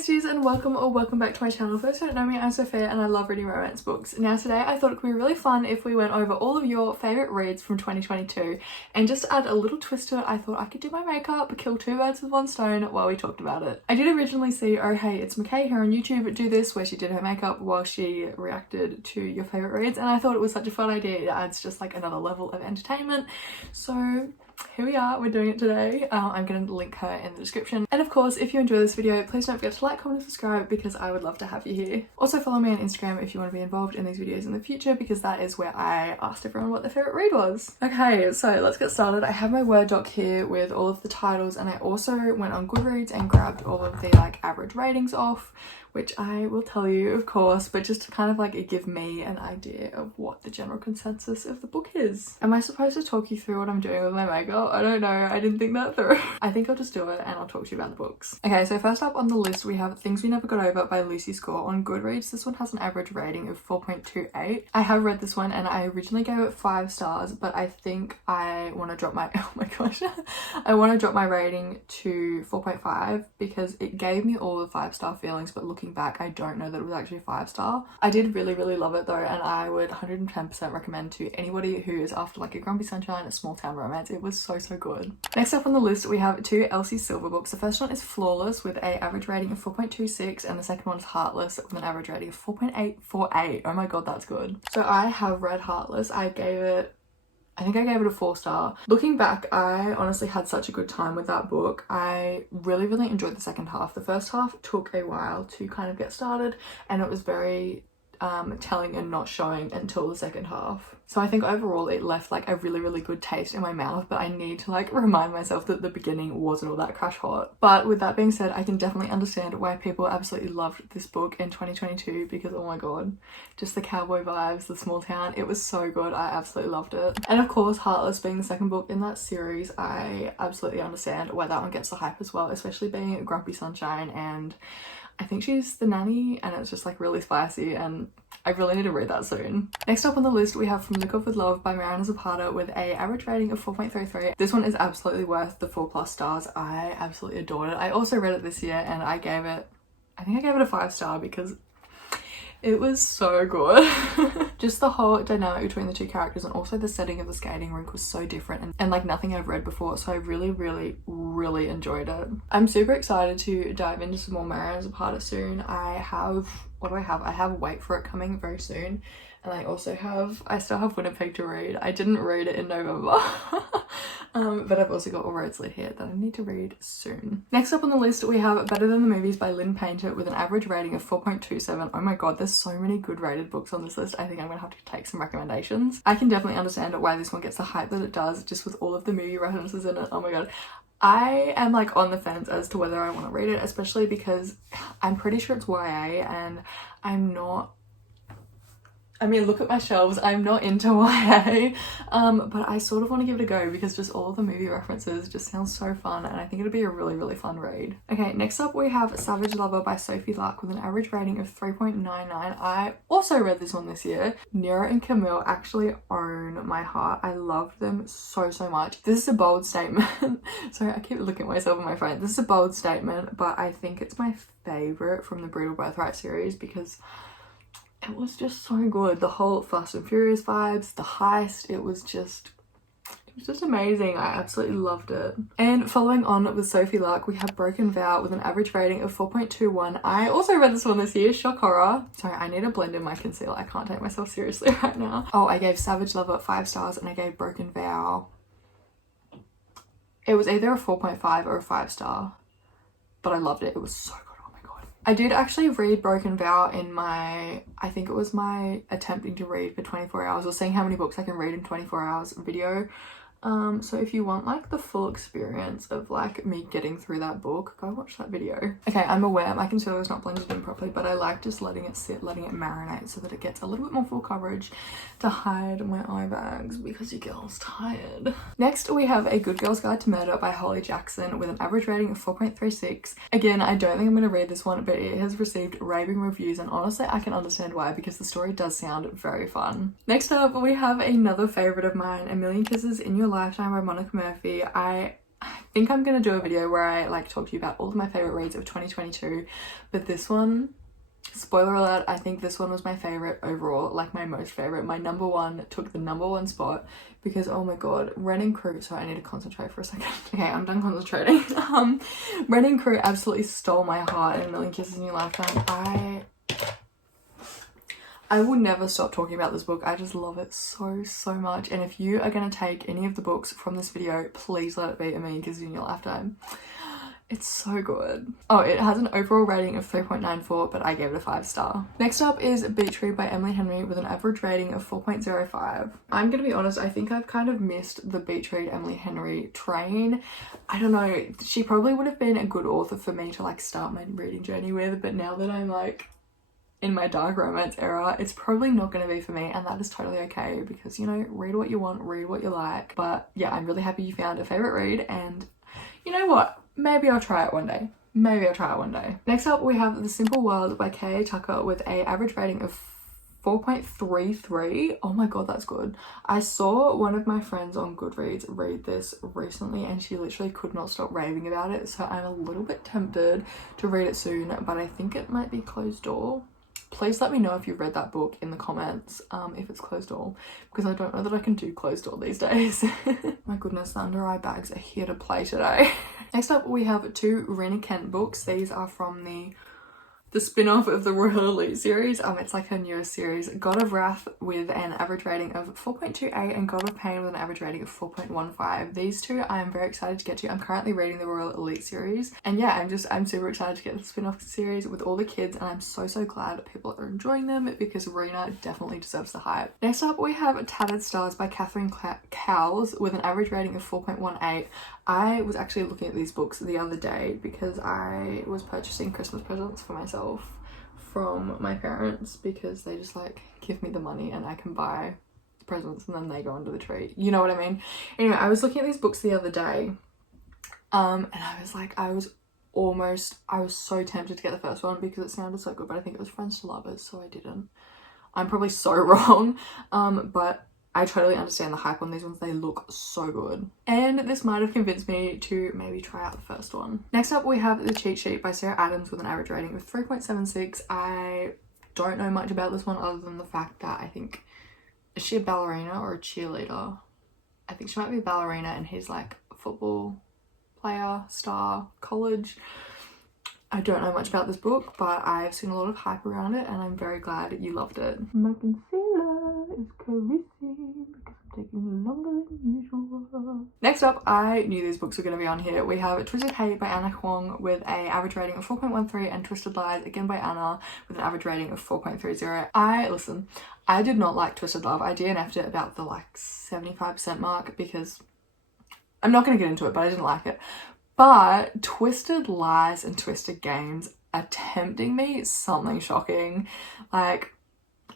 besties, and welcome back to my channel. If you don't know me, I'm Sophia and I love reading romance books. Now today I thought it could be really fun if we went over all of your favourite reads from 2022, and just to add a little twist to it, I thought I could do my makeup, kill two birds with one stone while we talked about it. I did originally see Oheyitsmichae here on YouTube do this, where she did her makeup while she reacted to your favourite reads, and I thought it was such a fun idea. It adds just like another level of entertainment. So here we are, we're doing it today. I'm going to link her in the description. And of course, if you enjoy this video, please don't forget to like, comment and subscribe because I would love to have you here. Also follow me on Instagram if you want to be involved in these videos in the future, because that is where I asked everyone what their favourite read was. Okay, so let's get started. I have my Word doc here with all of the titles, and I also went on Goodreads and grabbed all of the average ratings off, which I will tell you of course, but just to kind of give me an idea of what the general consensus of the book is. Am I supposed to talk you through what I'm doing with my makeup? I don't know, I didn't think that through. I think I'll just do it and I'll talk to you about the books. Okay, so first up on the list we have Things We Never Got Over by Lucy Score. On Goodreads, this one has an average rating of 4.28. I have read this one and I originally gave it 5 stars, but I think I want to drop my, oh my gosh, I want to drop my rating to 4.5 because it gave me all the 5-star feelings, but looking back I don't know that it was actually 5-star. I did really love it though, and I would 110% recommend to anybody who is after a grumpy sunshine, a small town romance. It was so good. Next up on the list we have 2 Elsie Silver books. The first one is Flawless with a average rating of 4.26, and the second one is Heartless with an average rating of 4.848. Oh my god, that's good. So I have read Heartless. I think I gave it a 4-star. Looking back, I honestly had such a good time with that book. I really enjoyed the second half. The first half took a while to kind of get started, and it was very telling and not showing until the second half. So I think overall it left a really good taste in my mouth, but I need to remind myself that the beginning wasn't all that crash hot. But with that being said, I can definitely understand why people absolutely loved this book in 2022, because oh my god, just the cowboy vibes, the small town, it was so good. I absolutely loved it. And of course, Heartless being the second book in that series, I absolutely understand why that one gets the hype as well, especially being a grumpy sunshine, and I think she's the nanny and it's just really spicy, and I really need to read that soon. Next up on the list we have From Look Up With Love by Mariana Zapata with a average rating of 4.33. This one is absolutely worth the 4+ stars. I absolutely adored it. I also read it this year and I think I gave it a 5-star because it was so good. Just the whole dynamic between the two characters, and also the setting of the skating rink was so different and nothing I've read before, so I really enjoyed it. I'm super excited to dive into some more Mariana Zapata soon. I have Wait For It coming very soon, and I still have Winnipeg to read. I didn't read it in November. But I've also got Aurora Lit here that I need to read soon. Next up on the list we have Better Than the Movies by Lynn Painter with an average rating of 4.27. Oh my god, there's so many good rated books on this list. I think I'm gonna have to take some recommendations. I can definitely understand why this one gets the hype that it does, just with all of the movie references in it. Oh my god. I am on the fence as to whether I want to read it, especially because I'm pretty sure it's YA and look at my shelves, I'm not into YA, but I sort of want to give it a go because just all of the movie references just sounds so fun, and I think it'll be a really fun read. Okay, next up we have Savage Lover by Sophie Lark with an average rating of 3.99. I also read this one this year. Nero and Camille actually own my heart. I love them so much. This is a bold statement. Sorry, I keep looking at myself and my phone. This is a bold statement, but I think it's my favourite from the Brutal Birthright series because it was just so good. The whole Fast and Furious vibes, the heist, it was just amazing. I absolutely loved it. And following on with Sophie Lark, we have Broken Vow with an average rating of 4.21. I also read this one this year, shock horror. Sorry, I need to blend in my concealer. I can't take myself seriously right now. Oh, I gave Savage Lover 5 stars and I gave Broken Vow, it was either a 4.5 or a 5-star, but I loved it. It was so good. I did actually read Broken Vow in I think it was my attempting to read for 24 hours or seeing how many books I can read in 24 hours video. So if you want the full experience of me getting through that book, go watch that video. Okay, I'm aware my concealer is not blended in properly, but I like just letting it sit, letting it marinate so that it gets a little bit more full coverage to hide my eye bags because your girl's tired. Next we have A Good Girl's Guide to Murder by Holly Jackson with an average rating of 4.36. Again, I don't think I'm going to read this one, but it has received raving reviews, and honestly I can understand why, because the story does sound very fun. Next up we have another favourite of mine, A Million Kisses in Your Lifetime by Monica Murphy. I think I'm gonna do a video where I like talk to you about all of my favorite reads of 2022, but this one, spoiler alert, I think this one was my favorite overall, like my most favorite. My number one took the number one spot because, oh my god, Ren and Crew, sorry, I need to concentrate for a second. Okay, I'm done concentrating. Ren and Crew absolutely stole my heart in A Million Kisses in Your Lifetime. I will never stop talking about this book. I just love it so much. And if you are going to take any of the books from this video, please let it be A Million Kisses in Your Lifetime. It's so good. Oh, it has an overall rating of 3.94, but I gave it a 5-star. Next up is Beetroot by Emily Henry with an average rating of 4.05. I'm gonna be honest, I think I've kind of missed the Beetroot Emily Henry train. I don't know, she probably would have been a good author for me to like start my reading journey with, but now that I'm like in my dark romance era, it's probably not going to be for me, and that is totally okay because, you know, read what you want, read what you like. But yeah, I'm really happy you found a favorite read, and you know what, maybe I'll try it one day. Next up we have The Simple World by K.A. Tucker with a average rating of 4.33. Oh my god, that's good. I saw one of my friends on Goodreads read this recently and she literally could not stop raving about it, so I'm a little bit tempted to read it soon, but I think it might be closed door. Please let me know if you've read that book in the comments, if it's closed door, because I don't know that I can do closed door these days. My goodness, the under eye bags are here to play today. Next up we have 2 Rena Kent books. These are from the spin-off of the Royal Elite series. It's like her newest series. God of Wrath with an average rating of 4.28 and God of Pain with an average rating of 4.15. These two I am very excited to get to. I'm currently reading the Royal Elite series, and yeah, I'm super excited to get the spin-off series with all the kids, and I'm so glad that people are enjoying them because Rena definitely deserves the hype. Next up we have Tathered Stars by Catherine Cowles with an average rating of 4.18. I was actually looking at these books the other day because I was purchasing Christmas presents for myself from my parents because they just like give me the money and I can buy presents and then they go under the tree. You know what I mean? Anyway, I was looking at these books the other day and I was like, I was so tempted to get the first one because it sounded so good, but I think it was Friends to Lovers, so I didn't. I'm probably so wrong, but I totally understand the hype on these ones. They look so good. And this might have convinced me to maybe try out the first one. Next up we have The Cheat Sheet by Sarah Adams with an average rating of 3.76. I don't know much about this one other than the fact that I think, is she a ballerina or a cheerleader? I think she might be a ballerina and he's like a football player, star, college. I don't know much about this book, but I've seen a lot of hype around it and I'm very glad you loved it. My concealer is caressing because I'm taking longer than usual. Next up, I knew these books were going to be on here. We have Twisted Hate by Anna Huang with a average rating of 4.13 and Twisted Lies, again by Anna, with an average rating of 4.30. I did not like Twisted Love. I DNF'd it about the like 75% mark because I'm not going to get into it, but I didn't like it. But Twisted Lies and Twisted Games are tempting me something shocking. Like,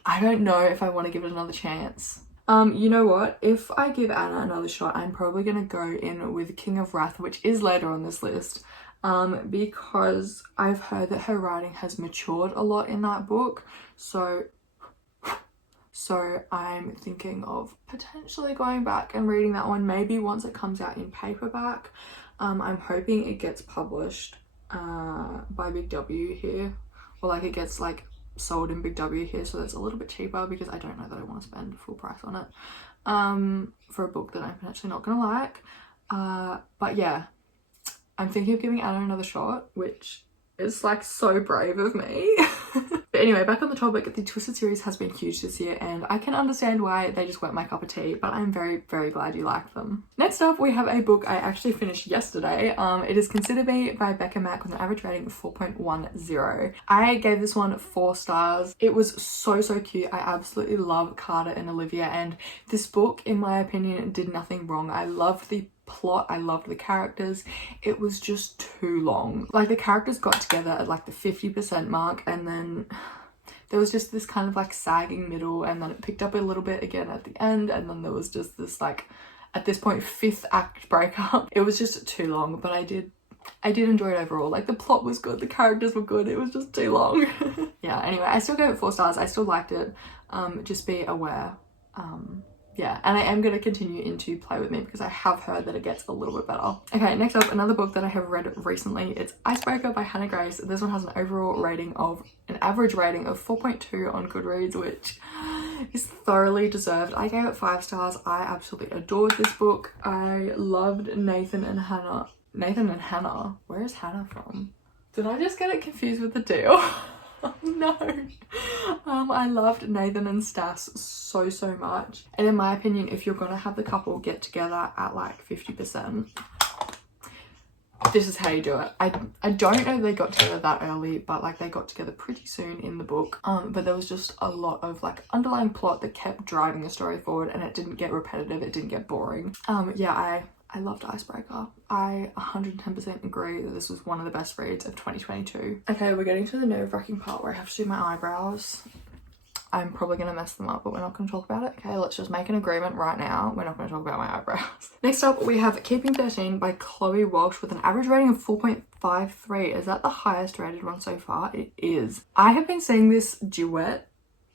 I don't know if I want to give it another chance. You know what? If I give Anna another shot, I'm probably going to go in with King of Wrath, which is later on this list, because I've heard that her writing has matured a lot in that book. So I'm thinking of potentially going back and reading that one, maybe once it comes out in paperback. I'm hoping it gets published by Big W here, or like it gets like sold in Big W here, so that's a little bit cheaper because I don't know that I want to spend full price on it for a book that I'm potentially not gonna like. But yeah, I'm thinking of giving Anna another shot, which is like so brave of me. But anyway, back on the topic, the Twisted series has been huge this year and I can understand why they just weren't my cup of tea, but I'm very glad you liked them. Next up we have a book I actually finished yesterday. It is Consider Me by Becca Mack with an average rating of 4.10. I gave this one 4 stars. It was so cute. I absolutely love Carter and Olivia, and this book in my opinion did nothing wrong. I loved the plot, I loved the characters. It was just too long. Like the characters got together at like the 50% mark and then there was just this kind of like sagging middle, and then it picked up a little bit again at the end, and then there was just this like, at this point, 5th act breakup. It was just too long, but I did enjoy it overall. Like the plot was good, the characters were good, it was just too long. Yeah, anyway, I still gave it 4 stars. I still liked it. Just be aware yeah, and I am going to continue into Play With Me because I have heard that it gets a little bit better. Okay, next up, another book that I have read recently. It's Icebreaker by Hannah Grace. This one has an average rating of 4.2 on Goodreads, which is thoroughly deserved. I gave it 5 stars. I absolutely adored this book. I loved Nathan and Hannah. Where is Hannah from? Did I just get it confused with the deal? Oh no. I loved Nathan and Stas so much, and in my opinion, if you're gonna have the couple get together at like 50%, this is how you do it. I don't know they got together that early, but like they got together pretty soon in the book. But there was just a lot of like underlying plot that kept driving the story forward, and it didn't get repetitive, it didn't get boring. Yeah, I loved Icebreaker. I 110% agree that this was one of the best reads of 2022. Okay, we're getting to the nerve-wracking part where I have to do my eyebrows. I'm probably going to mess them up, but we're not going to talk about it. Okay, let's just make an agreement right now. We're not going to talk about my eyebrows. Next up, we have Keeping 13 by Chloe Walsh with an average rating of 4.53. Is that the highest rated one so far? It is. I have been seeing this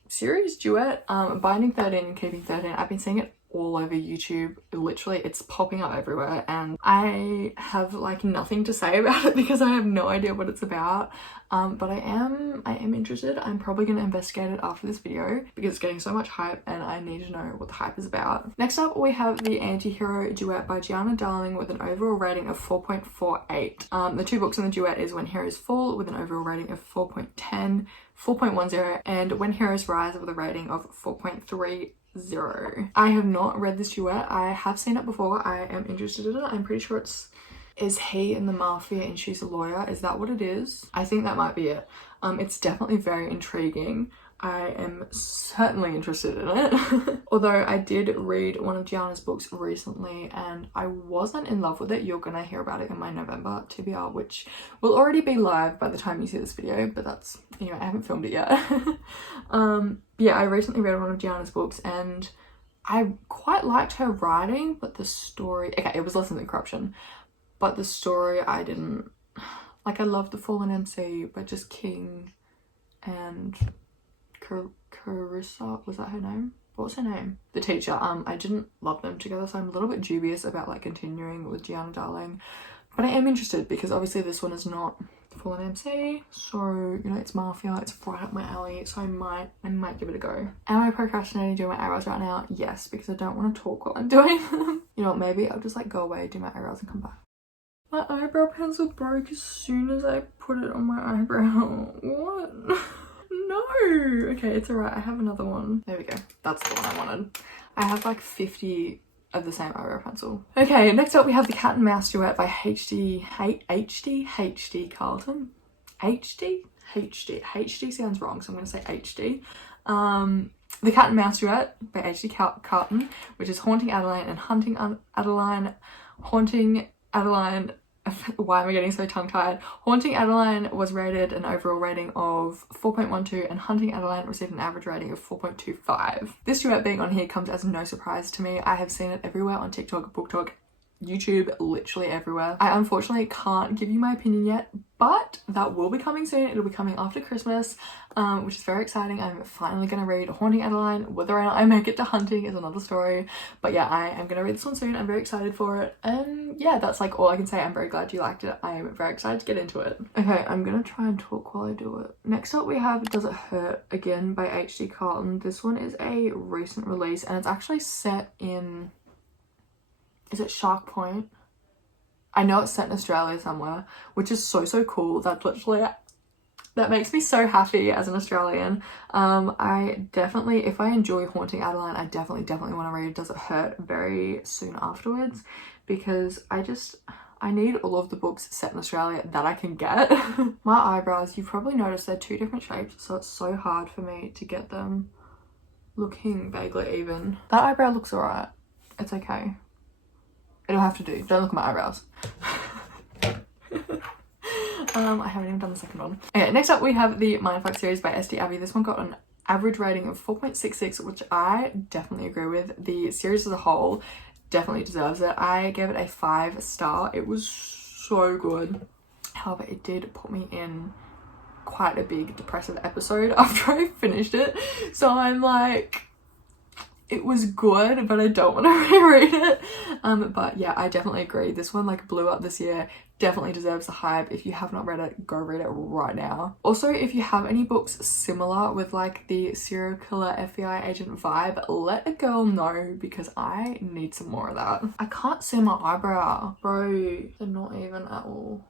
series duet, Binding 13 and Keeping 13. I've been seeing it all over YouTube. Literally, it's popping up everywhere, and I have like nothing to say about it because I have no idea what it's about. But I am interested. I'm probably going to investigate it after this video because it's getting so much hype and I need to know what the hype is about. Next up, we have the Antihero Duet by Gianna Darling with an overall rating of 4.48. The 2 books in the duet is When Heroes Fall with an overall rating of 4.10, 4.10, and When Heroes Rise with a rating of 4.30. I have not read this duet. I have seen it before. I am interested in it. I'm pretty sure is he in the mafia and she's a lawyer. Is that what it is? I think that might be it. It's definitely very intriguing. I am certainly interested in it. Although I did read one of Gianna's books recently and I wasn't in love with it. You're gonna hear about it in my November TBR, which will already be live by the time you see this video, but that's, anyway, I haven't filmed it yet. Yeah, I recently read one of Gianna's books and I quite liked her writing, but the story, okay, it was Lessons in Corruption, but the story I didn't, like, I loved The Fallen MC, but just King and Carissa, was that her name? What was her name? The teacher. I didn't love them together, so I'm a little bit dubious about like continuing with Gianna Darling, but I am interested because obviously this one is not Fallen MC, so you know, it's mafia, it's right up my alley, so I might give it a go. Am I procrastinating doing my eyebrows right now? Yes, because I don't want to talk while I'm doing them. You know what, maybe I'll just like go away, do my eyebrows and come back. My eyebrow pencil broke as soon as I put it on my eyebrow. What? No. Okay, it's alright. I have another one. There we go. That's the one I wanted. I have like 50 of the same eyebrow pencil. Okay, next up we have the Cat and Mouse Duet by HD Carlton. HD sounds wrong, so I'm going to say HD. The Cat and Mouse Duet by HD Carlton, which is Haunting Adeline and Hunting Adeline. Why am I getting so tongue-tied? Haunting Adeline was rated an overall rating of 4.12 and Hunting Adeline received an average rating of 4.25. This duet being on here comes as no surprise to me. I have seen it everywhere on TikTok, BookTok, YouTube, literally everywhere. I unfortunately can't give you my opinion yet, but that will be coming soon. It'll be coming after Christmas, which is very exciting. I'm finally going to read Haunting Adeline. Whether or not I make it to Hunting is another story, but yeah, I am going to read this one soon. I'm very excited for it, and yeah, that's like all I can say. I'm very glad you liked it. I am very excited to get into it. Okay, I'm going to try and talk while I do it. Next up we have Does It Hurt Again by HD Carlton. This one is a recent release and it's actually set in, is it Shark Point? I know it's set in Australia somewhere, which is so cool. That's literally, that makes me so happy as an Australian. I definitely, if I enjoy Haunting Adeline, I definitely want to read Does It Hurt very soon afterwards, because I need all of the books set in Australia that I can get. My eyebrows, you've probably noticed they're 2 different shapes, so it's so hard for me to get them looking vaguely even. That eyebrow looks alright. It's okay. It'll have to do. Don't look at my eyebrows. I haven't even done the second one. Okay, next up we have the Mindfuck series by SD Abbey. This one got an average rating of 4.66, which I definitely agree with. The series as a whole definitely deserves it. I gave it a 5 star. It was so good. However, it did put me in quite a big depressive episode after I finished it. So I'm like, it was good, but I don't want to reread it. But yeah, I definitely agree. This one like blew up this year. Definitely deserves the hype. If you have not read it, go read it right now. Also, if you have any books similar with like the serial killer FBI agent vibe, let a girl know because I need some more of that. I can't see my eyebrow. Bro, they're not even at all.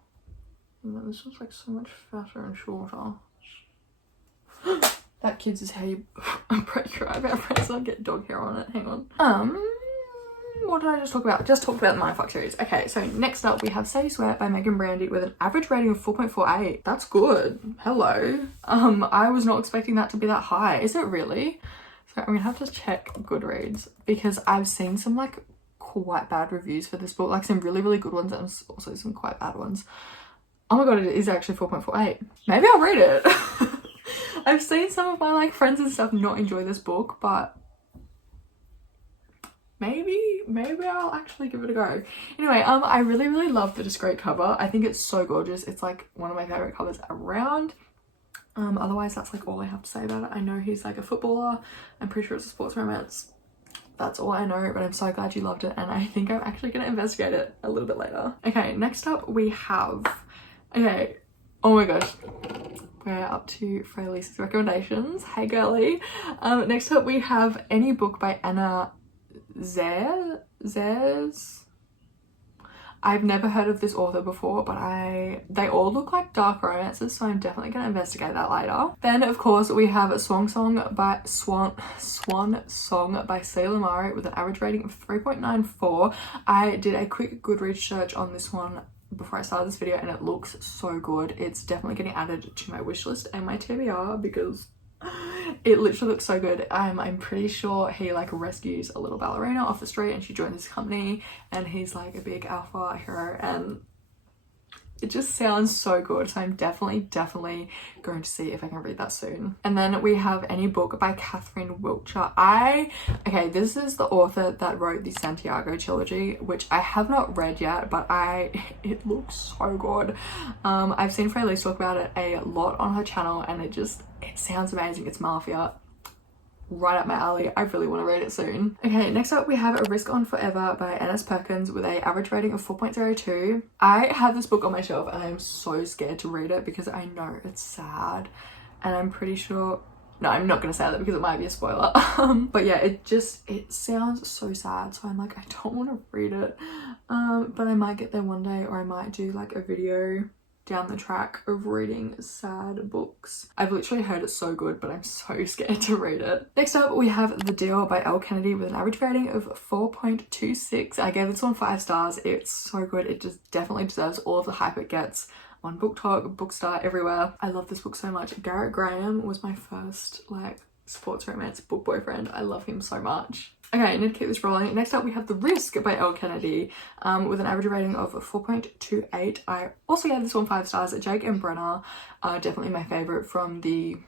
This one's like so much fatter and shorter. That, kids, is how you break your eyebrow press and get dog hair on it. Hang on. What did I just talk about? Just talked about the Mindfuck series. Okay, so next up we have Say You Swear by Megan Brandy with an average rating of 4.48. That's good. Hello. I was not expecting that to be that high. Is it really? So I'm gonna have to check Goodreads because I've seen some like quite bad reviews for this book, like some really, really good ones and also some quite bad ones. Oh my god, it is actually 4.48. Maybe I'll read it. I've seen some of my like friends and stuff not enjoy this book, but maybe I'll actually give it a go. Anyway, I really, really love the discreet cover. I think it's so gorgeous. It's like one of my favorite covers around. Otherwise that's like all I have to say about it. I know he's like a footballer. I'm pretty sure it's a sports romance. That's all I know, but I'm so glad you loved it and I think I'm actually gonna investigate it a little bit later. Okay, next up we have, okay, oh my gosh, we're up to Frelisa's recommendations. Hey girly. Next up we have Any Book by Anna Zers. I've never heard of this author before, but they all look like dark romances, so I'm definitely gonna investigate that later. Then of course we have Swan Song by Sailor Mari with an average rating of 3.94. I did a quick Goodreads search on this one before I started this video and it looks so good. It's definitely getting added to my wish list and my TBR because it literally looks so good. I'm pretty sure he like rescues a little ballerina off the street and she joins his company and he's like a big alpha hero and it just sounds so good. So I'm definitely going to see if I can read that soon. And then we have Any Book by Catherine Wiltshire. Okay, this is the author that wrote the Santiago trilogy, which I have not read yet, but it looks so good. I've seen Frelise talk about it a lot on her channel and it sounds amazing. It's mafia. Right up my alley. I really want to read it soon. Okay, next up we have A Risk on Forever by N.S. Perkins with a average rating of 4.02. I have this book on my shelf and I'm so scared to read it because I know it's sad and I'm pretty sure, no, I'm not going to say that because it might be a spoiler. But yeah, it sounds so sad, so I'm like, I don't want to read it, but I might get there one day, or I might do like a video down the track of reading sad books. I've literally heard it's so good, but I'm so scared to read it. Next up we have The Deal by Elle Kennedy with an average rating of 4.26. I gave this one 5 stars. It's so good. It just definitely deserves all of the hype it gets on BookTok, Bookstar, everywhere. I love this book so much. Grwm was my first like sports romance book boyfriend. I love him so much. Okay, I need to keep this rolling. Next up we have The Risk by Elle Kennedy with an average rating of 4.28. I also gave this one 5 stars. Jake and Brenna are definitely my favourite from the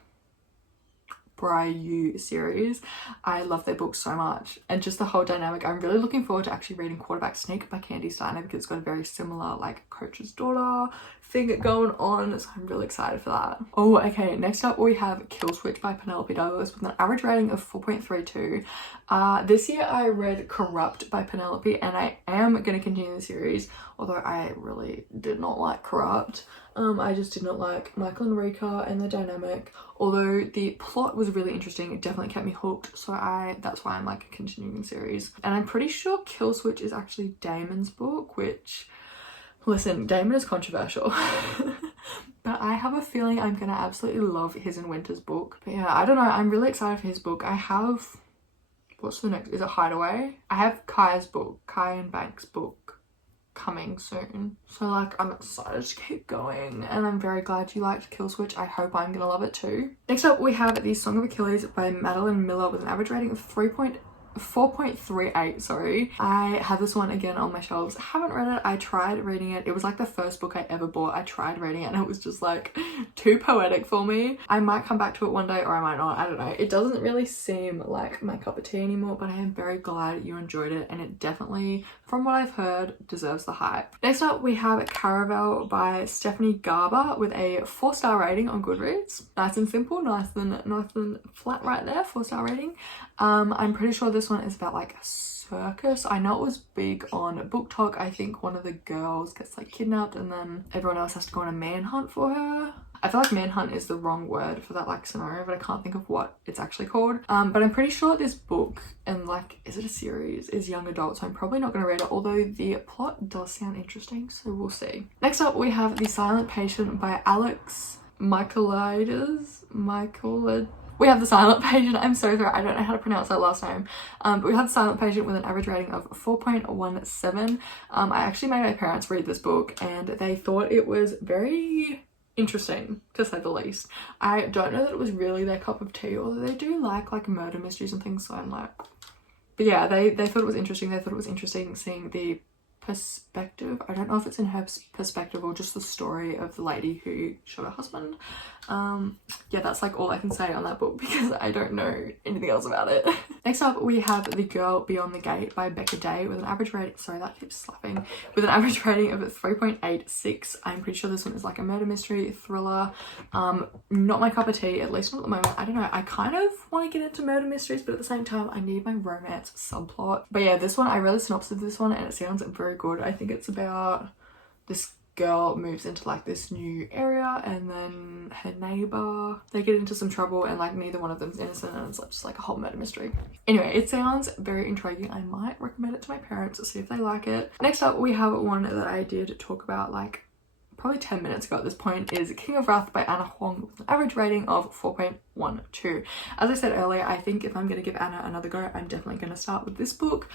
You series. I love their books so much and just the whole dynamic. I'm really looking forward to actually reading Quarterback Sneak by Candy Steiner because it's got a very similar like coach's daughter thing going on, so I'm really excited for that. Oh, okay, next up we have Killswitch by Penelope Douglas with an average rating of 4.32. This year I read Corrupt by Penelope and I am going to continue the series, although I really did not like Corrupt. I just did not like Michael and Rika and the dynamic, although the plot was really interesting. It definitely kept me hooked, so that's why I'm like continuing the series. And I'm pretty sure Killswitch is actually Damon's book, which, listen, Damon is controversial. But I have a feeling I'm gonna absolutely love his and Winter's book. But yeah, I don't know, I'm really excited for his book. I have, what's the next, is it Hideaway? I have Kai and Banks' book coming soon, so like I'm excited to keep going and I'm very glad you liked Killswitch. I hope I'm gonna love it too. Next up we have the Song of Achilles by Madeline Miller with an average rating of 4.38. sorry. I have this one again on my shelves. I haven't read it. I tried reading it. It was like the first book I ever bought. I tried reading it and it was just like too poetic for me. I might come back to it one day or I might not. I don't know. It doesn't really seem like my cup of tea anymore, but I am very glad you enjoyed it and it definitely, from what I've heard, deserves the hype. Next up we have Caravel by Stephanie Garber with a 4-star rating on Goodreads. Nice and simple, nice and flat right there, 4-star rating. I'm pretty sure this this one is about like a circus. I know it was big on Book Talk. I think one of the girls gets like kidnapped and then everyone else has to go on a manhunt for her. I feel like manhunt is the wrong word for that like scenario, but I can't think of what it's actually called. But I'm pretty sure this book, and like, is it a series, is young adult, so I'm probably not going to read it, although the plot does sound interesting, so we'll see. Next up we have The Silent Patient by Alex Michaelides. We have The Silent Patient, I'm so sorry, I don't know how to pronounce that last name. But we have The Silent Patient with an average rating of 4.17. I actually made my parents read this book and they thought it was very interesting, to say the least. I don't know that it was really their cup of tea, although they do like murder mysteries and things, so I'm like, but yeah, they thought it was interesting. They thought it was interesting seeing the perspective, I don't know if it's in her perspective or just the story of the lady who shot her husband. Yeah, that's like all I can say on that book because I don't know anything else about it. Next up we have The Girl Beyond the Gate by Becca Day with an average rating, sorry that keeps slapping, with an average rating of 3.86. I'm pretty sure this one is like a murder mystery thriller. Not my cup of tea, at least not at the moment. I don't know, I kind of want to get into murder mysteries, but at the same time I need my romance subplot. But yeah, this one, I read the synopsis of this one and it sounds very good. I think it's about this girl moves into like this new area and then her neighbor, they get into some trouble and like neither one of them's innocent and it's like just like a whole murder mystery. Anyway, it sounds very intriguing. I might recommend it to my parents to see if they like it. Next up we have one that I did talk about like probably 10 minutes ago at this point, is King of Wrath by Anna Huang with an average rating of 4.12. As I said earlier, I think if I'm going to give Anna another go, I'm definitely going to start with this book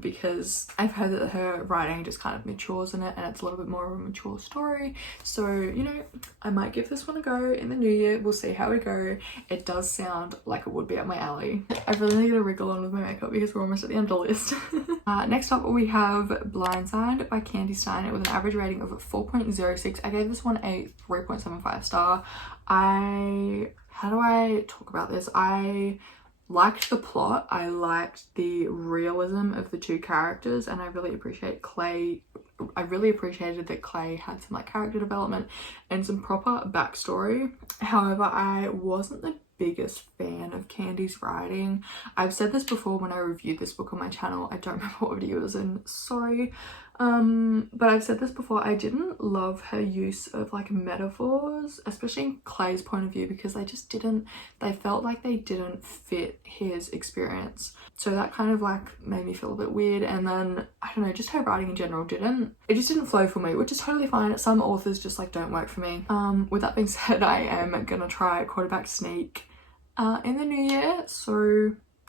because I've heard that her writing just kind of matures in it and it's a little bit more of a mature story. So, you know, I might give this one a go in the new year. We'll see how we go. It does sound like it would be up my alley. I really need to wriggle on with my makeup because we're almost at the end of the list. Next up we have Blindside by Candy Stein with an average rating of 4.06. I gave this one a 3.75 star. How do I talk about this? I liked the plot, I liked the realism of the two characters, and I really appreciated that Clay had some like character development and some proper backstory. However, I wasn't the biggest fan of Candy's writing. I've said this before when I reviewed this book on my channel. I don't remember what video it was in, sorry. But I've said this before, I didn't love her use of like metaphors, especially in Clay's point of view, because they felt like they didn't fit his experience. So that kind of like made me feel a bit weird. And then, I don't know, just her writing in general it just didn't flow for me, which is totally fine. Some authors just like don't work for me. With that being said, I am gonna try Quarterback Sneak in the new year. So,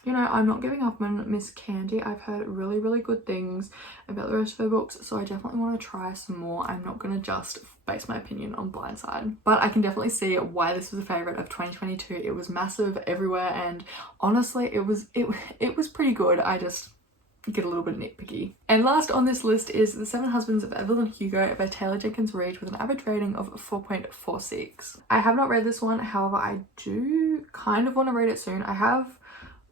you know, I'm not giving up on Miss Candy. I've heard really, really good things about the rest of her books, so I definitely want to try some more. I'm not going to just base my opinion on Blindside. But I can definitely see why this was a favourite of 2022. It was massive everywhere, and honestly, it was pretty good. I just get a little bit nitpicky. And last on this list is The Seven Husbands of Evelyn Hugo by Taylor Jenkins Reid with an average rating of 4.46. I have not read this one, however, I do kind of want to read it soon.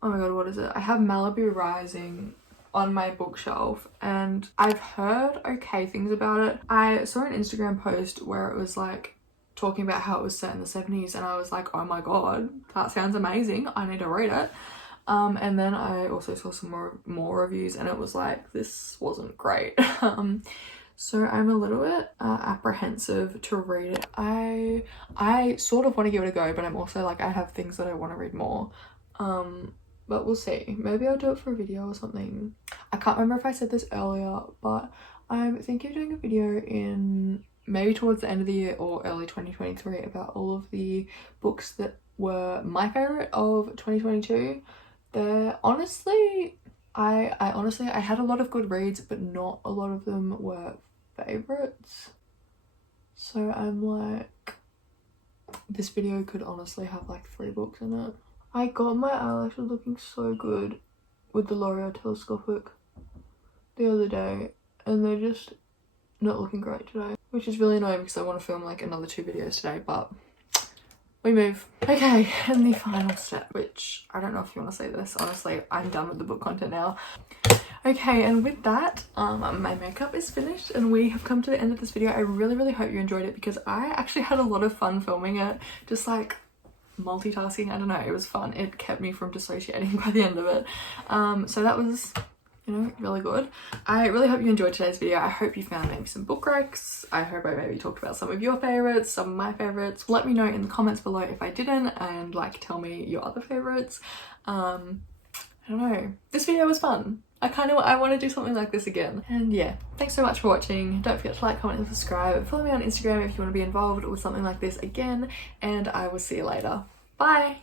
Oh my god, what is it? I have Malibu Rising on my bookshelf and I've heard okay things about it. I saw an Instagram post where it was like talking about how it was set in the 70s and I was like, oh my god, that sounds amazing. I need to read it. And then I also saw some more reviews and it was like, this wasn't great. So I'm a little bit apprehensive to read it. I sort of want to give it a go, but I'm also like, I have things that I want to read more. But we'll see. Maybe I'll do it for a video or something. I can't remember if I said this earlier, but I'm thinking of doing a video in maybe towards the end of the year or early 2023 about all of the books that were my favorite of 2022. They're honestly, I had a lot of good reads, but not a lot of them were favorites. So I'm like, this video could honestly have like 3 books in it. I got my eyelashes looking so good with the L'Oreal Telescopic the other day and they're just not looking great today, which is really annoying because I want to film like another 2 videos today, but we move. Okay, and the final step, which I don't know if you want to say this, honestly, I'm done with the book content now. Okay, and with that, my makeup is finished and we have come to the end of this video. I really, really hope you enjoyed it because I actually had a lot of fun filming it, just like multitasking. I don't know, it was fun. It kept me from dissociating by the end of it. So that was, you know, really good. I really hope you enjoyed today's video. I hope you found maybe some book recs. I hope I maybe talked about some of your favorites, some of my favorites. Let me know in the comments below if I didn't, and like tell me your other favorites. I don't know. This video was fun. I want to do something like this again. And yeah, thanks so much for watching. Don't forget to like, comment and subscribe. Follow me on Instagram if you want to be involved with something like this again, and I will see you later. Bye!